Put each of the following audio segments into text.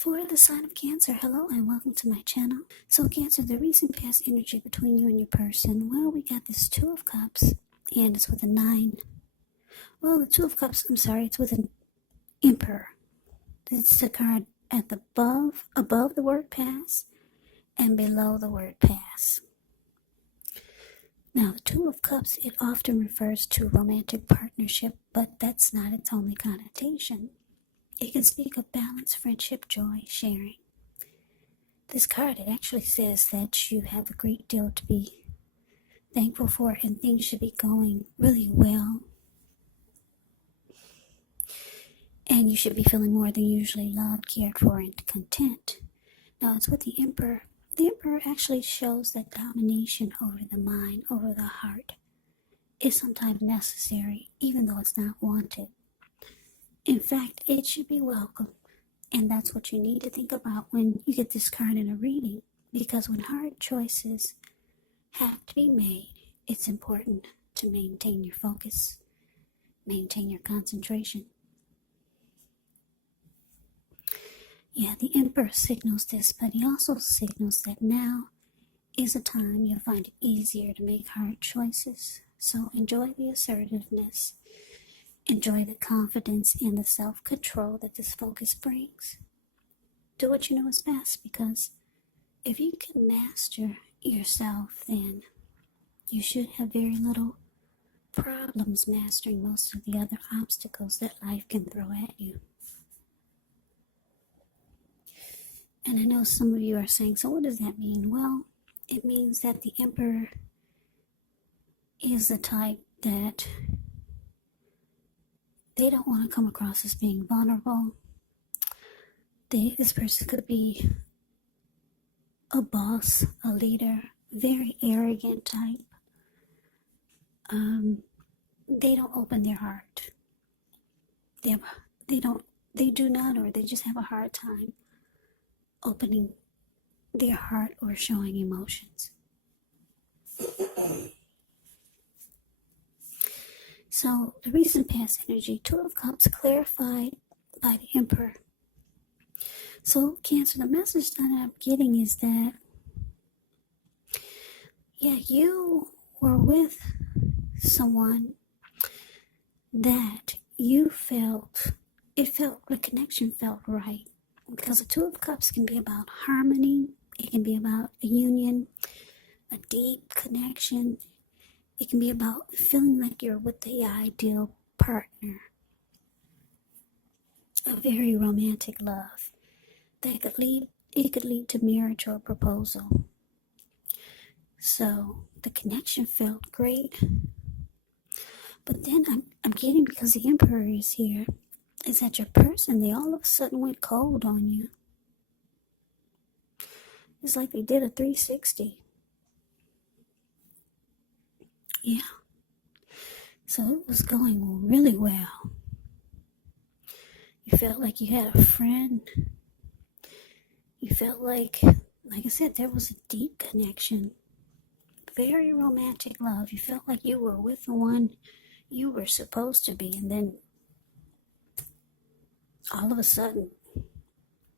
For the sign of Cancer, hello and welcome to my channel. So Cancer, the recent past energy between you and your person, well, we got this Two of Cups and it's with a 9. Well, the Two of Cups, it's with an Emperor. It's the card at the above the word pass and below the word pass. Now, the Two of Cups, it often refers to romantic partnership, but that's not its only connotation. It can speak of balance, friendship, joy, sharing. This card, it actually says that you have a great deal to be thankful for and things should be going really well. And you should be feeling more than usually loved, cared for, and content. Now, it's with the Emperor. The Emperor actually shows that domination over the mind, over the heart, is sometimes necessary, even though it's not wanted. In fact, it should be welcome, and that's what you need to think about when you get this card in a reading, because when hard choices have to be made, it's important to maintain your focus, maintain your concentration. Yeah, the Emperor signals this, but he also signals that now is a time you'll find it easier to make hard choices. So enjoy the assertiveness. Enjoy the confidence and the self-control that this focus brings. Do what you know is best, because if you can master yourself, then you should have very little problems mastering most of the other obstacles that life can throw at you. And I know some of you are saying, so what does that mean? Well, it means that the Emperor is the type that they don't want to come across as being vulnerable. This person could be a boss, a leader, very arrogant type. They don't open their heart. They do not, or they just have a hard time opening their heart or showing emotions. So, the recent past energy, Two of Cups, clarified by the Emperor. So, Cancer, the message that I'm getting is that, you were with someone that the connection felt right. Because the Two of Cups can be about harmony, it can be about a union, a deep connection. It can be about feeling like you're with the ideal partner. A very romantic love that could lead to marriage or proposal. So the connection felt great. But then I'm getting, because the Emperor is here, is that your person, they all of a sudden went cold on you. It's like they did a 360. Yeah. So it was going really well. You felt like you had a friend. You felt like I said, there was a deep connection. Very romantic love. You felt like you were with the one you were supposed to be. And then all of a sudden,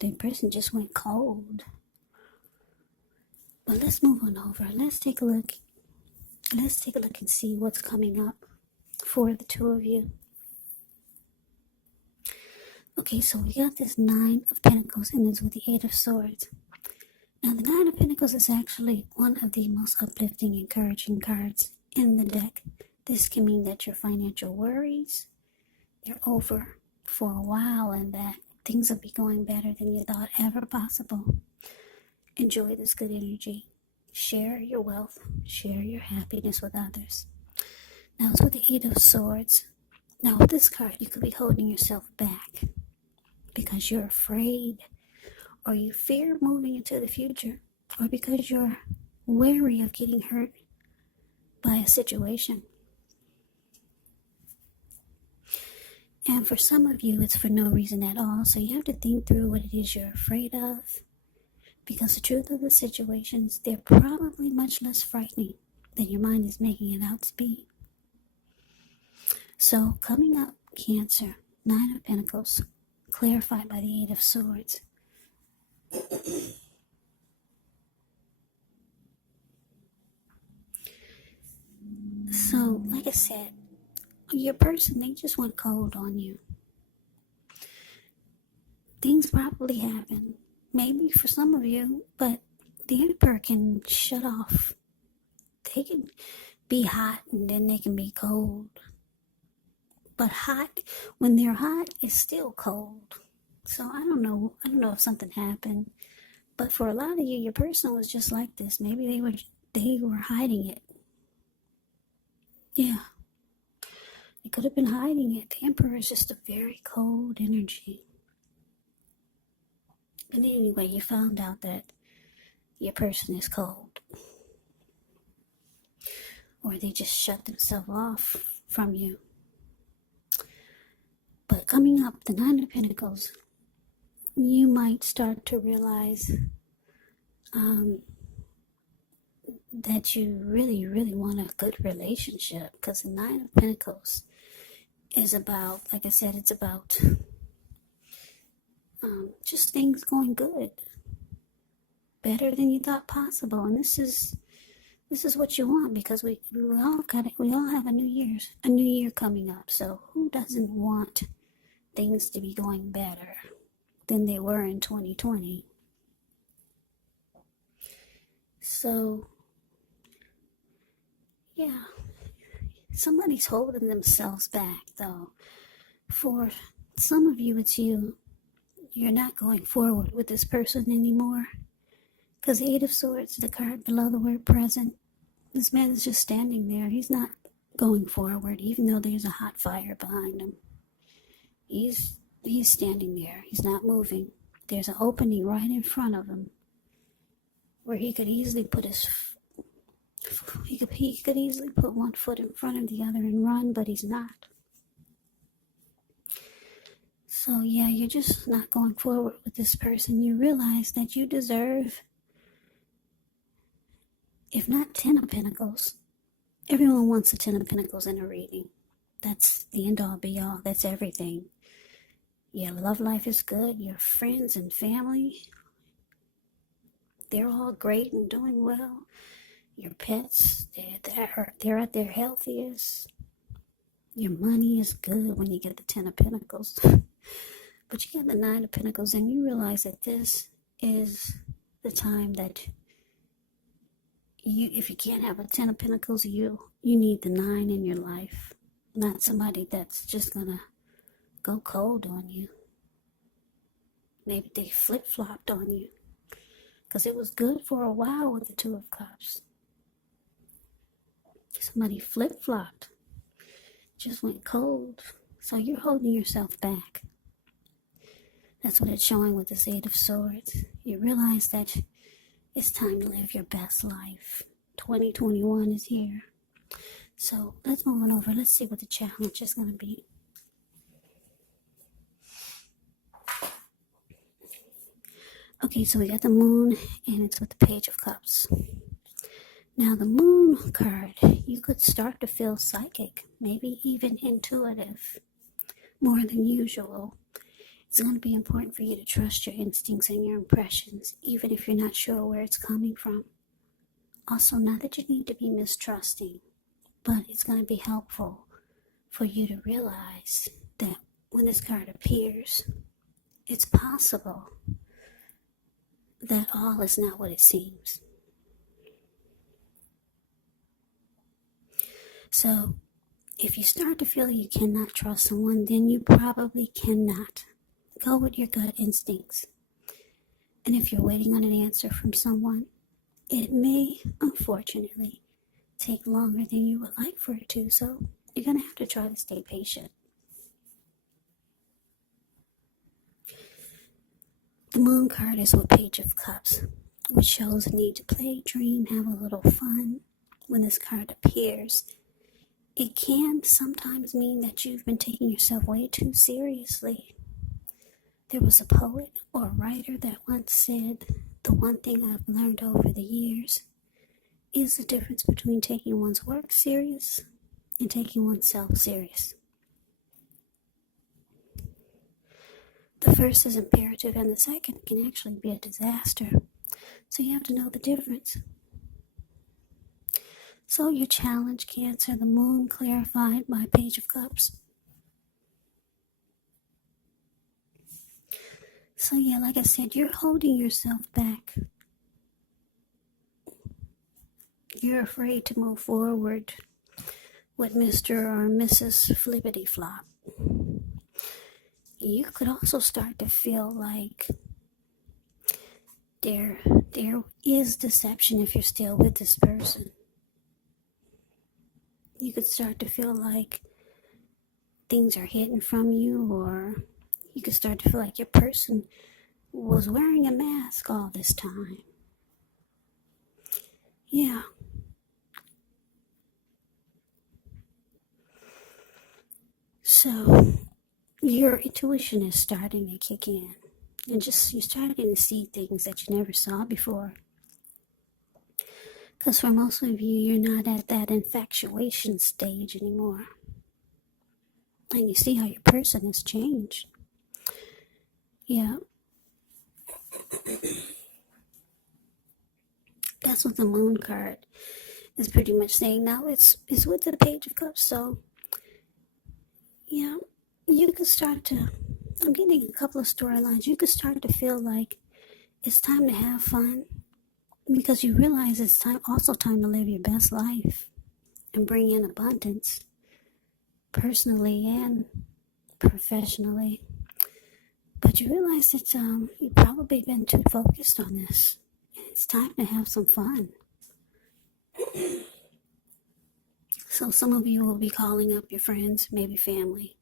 the person just went cold. But let's move on over. Let's take a look. Let's take a look and see what's coming up for the two of you. Okay, so we got this 9 of Pentacles and it's with the 8 of Swords. Now, the 9 of Pentacles is actually one of the most uplifting, encouraging cards in the deck. This can mean that your financial worries, they're over for a while and that things will be going better than you thought ever possible. Enjoy this good energy. Share your wealth, share your happiness with others. Now, it's with the 8 of Swords. Now, with this card, you could be holding yourself back because you're afraid, or you fear moving into the future, or because you're wary of getting hurt by a situation. And for some of you, it's for no reason at all. So you have to think through what it is you're afraid of, because the truth of the situations, they're probably much less frightening than your mind is making it out to be. So coming up, Cancer, 9 of Pentacles, clarified by the 8 of Swords. I said, your person, they just went cold on you. Things probably happen, maybe for some of you, but the Emperor can shut off. They can be hot and then they can be cold. But hot, when they're hot, it's still cold. So I don't know if something happened. But for a lot of you, your person was just like this. Maybe they were hiding it. Yeah. They could have been hiding it. The Emperor is just a very cold energy. But anyway, you found out that your person is cold. Or they just shut themselves off from you. But coming up, the Nine of Pentacles, you might start to realize that you really, really want a good relationship. Because the Nine of Pentacles is about, like I said, it's about just things going good. Better than you thought possible. And this is what you want, because we all got it. We all have a new year coming up. So who doesn't want things to be going better than they were in 2020? So yeah, somebody's holding themselves back though. For some of you, it's you. You're not going forward with this person anymore. Because the Eight of Swords, the card below the word present, this man is just standing there. He's not going forward, even though there's a hot fire behind him. He's standing there. He's not moving. There's an opening right in front of him where he could easily put he could easily put one foot in front of the other and run, but he's not. So yeah, you're just not going forward with this person. You realize that you deserve, if not 10 of Pentacles, everyone wants a 10 of Pentacles in a reading. That's the end all be all. That's everything. Your love life is good. Your friends and family, they're all great and doing well. Your pets, they're at their healthiest. Your money is good when you get the 10 of Pentacles. But you get the 9 of Pentacles and you realize that this is the time that if you can't have a 10 of Pentacles, you need the 9 in your life. Not somebody that's just gonna go cold on you. Maybe they flip-flopped on you. Because it was good for a while with the 2 of Cups. Somebody flip-flopped. Just went cold. So you're holding yourself back. That's what it's showing with this 8 of Swords. You realize that it's time to live your best life. 2021 is here. So let's move on over. Let's see what the challenge is going to be. Okay, so we got the Moon, and it's with the Page of Cups. Now, the Moon card, you could start to feel psychic, maybe even intuitive, more than usual. It's going to be important for you to trust your instincts and your impressions, even if you're not sure where it's coming from. Also, not that you need to be mistrusting, but it's going to be helpful for you to realize that when this card appears, it's possible that all is not what it seems. So, if you start to feel you cannot trust someone, then you probably cannot. Go with your gut instincts. And if you're waiting on an answer from someone, it may, unfortunately, take longer than you would like for it to, so you're going to have to try to stay patient. The Moon card is with Page of Cups, which shows a need to play, dream, have a little fun. When this card appears, it can sometimes mean that you've been taking yourself way too seriously. There was a poet or a writer that once said, the one thing I've learned over the years is the difference between taking one's work serious and taking oneself serious. The first is imperative and the second can actually be a disaster. So you have to know the difference. So your challenge, Cancer, the moon clarified by Page of Cups. So yeah, like I said, you're holding yourself back. You're afraid to move forward with Mr. or Mrs. Flippity Flop. You could also start to feel like there is deception if you're still with this person. You could start to feel like things are hidden from you, or you could start to feel like your person was wearing a mask all this time. Yeah. So your intuition is starting to kick in. And you're starting to see things that you never saw before. Because for most of you, you're not at that infatuation stage anymore. And you see how your person has changed. Yeah. That's what the moon card is pretty much saying. Now it's with the Page of Cups. So, yeah, you can start to, I'm getting a couple of storylines. You can start to feel like it's time to have fun. Because you realize it's also time to live your best life and bring in abundance, personally and professionally. But you realize that you've probably been too focused on this. And it's time to have some fun. So some of you will be calling up your friends, maybe family,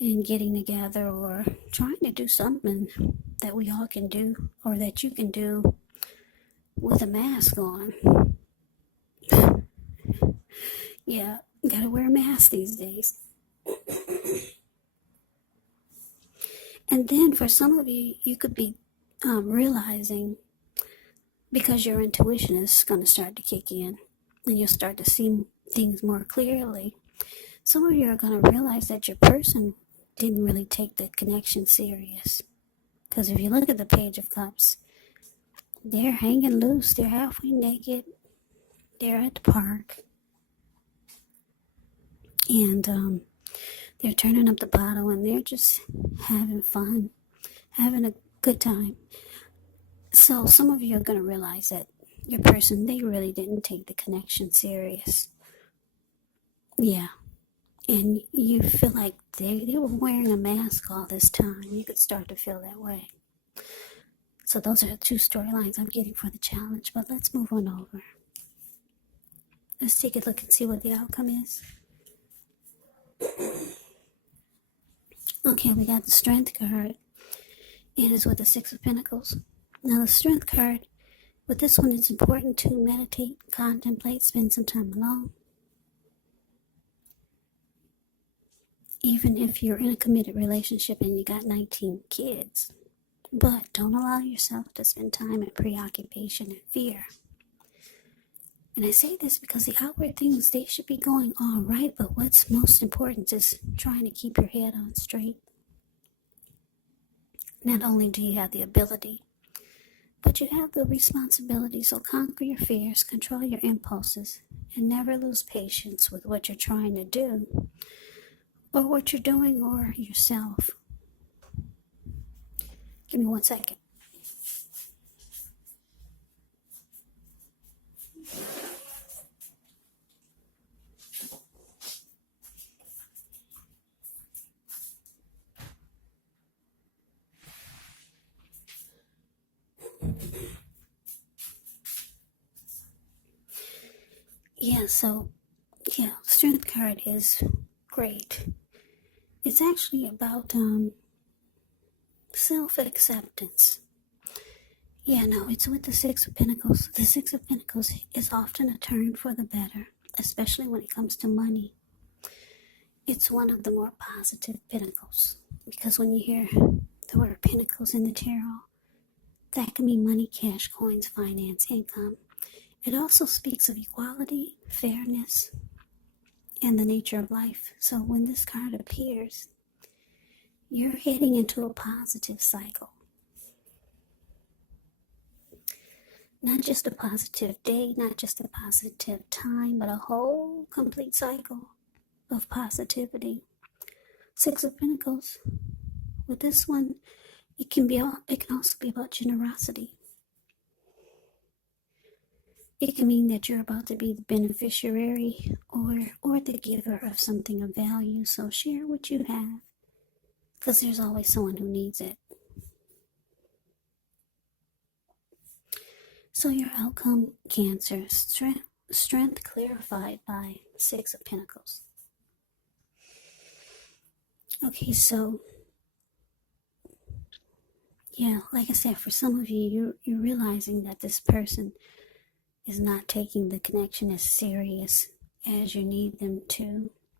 and getting together or trying to do something that we all can do, or that you can do with a mask on. Yeah, you gotta wear a mask these days. And then for some of you, you could be realizing, because your intuition is going to start to kick in and you'll start to see things more clearly. Some of you are going to realize that your person didn't really take the connection serious. Because if you look at the Page of Cups, they're hanging loose, they're halfway naked, they're at the park, and they're turning up the bottle and they're just having fun, having a good time. So some of you are going to realize that your person, they really didn't take the connection serious. Yeah. And you feel like they were wearing a mask all this time. You could start to feel that way. So those are the two storylines I'm getting for the challenge. But let's move on over. Let's take a look and see what the outcome is. Okay, we got the Strength card. And it's with the Six of Pentacles. Now the Strength card, with this one, it's important to meditate, contemplate, spend some time alone. Even if you're in a committed relationship and you got 19 kids. But don't allow yourself to spend time in preoccupation and fear. And I say this because the outward things, they should be going all right, but what's most important is trying to keep your head on straight. Not only do you have the ability, but you have the responsibility, so conquer your fears, control your impulses, and never lose patience with what you're trying to do, or what you're doing, or yourself. Give me 1 second. Yeah, Strength card is great. It's actually about self-acceptance. Yeah, no, it's with the Six of Pentacles. The Six of Pentacles is often a turn for the better, especially when it comes to money. It's one of the more positive pentacles, because when you hear the word pentacles in the tarot, that can mean money, cash, coins, finance, income. It also speaks of equality, fairness, and the nature of life. So when this card appears, you're heading into a positive cycle. Not just a positive day, not just a positive time, but a whole complete cycle of positivity. Six of Pentacles. With this one, it can also be about generosity. It can mean that you're about to be the beneficiary or the giver of something of value. So share what you have, because there's always someone who needs it. So your outcome, Cancer, strength clarified by Six of Pentacles. Okay, so yeah, like I said, for some of you, you're realizing that this person is not taking the connection as serious as you need them to.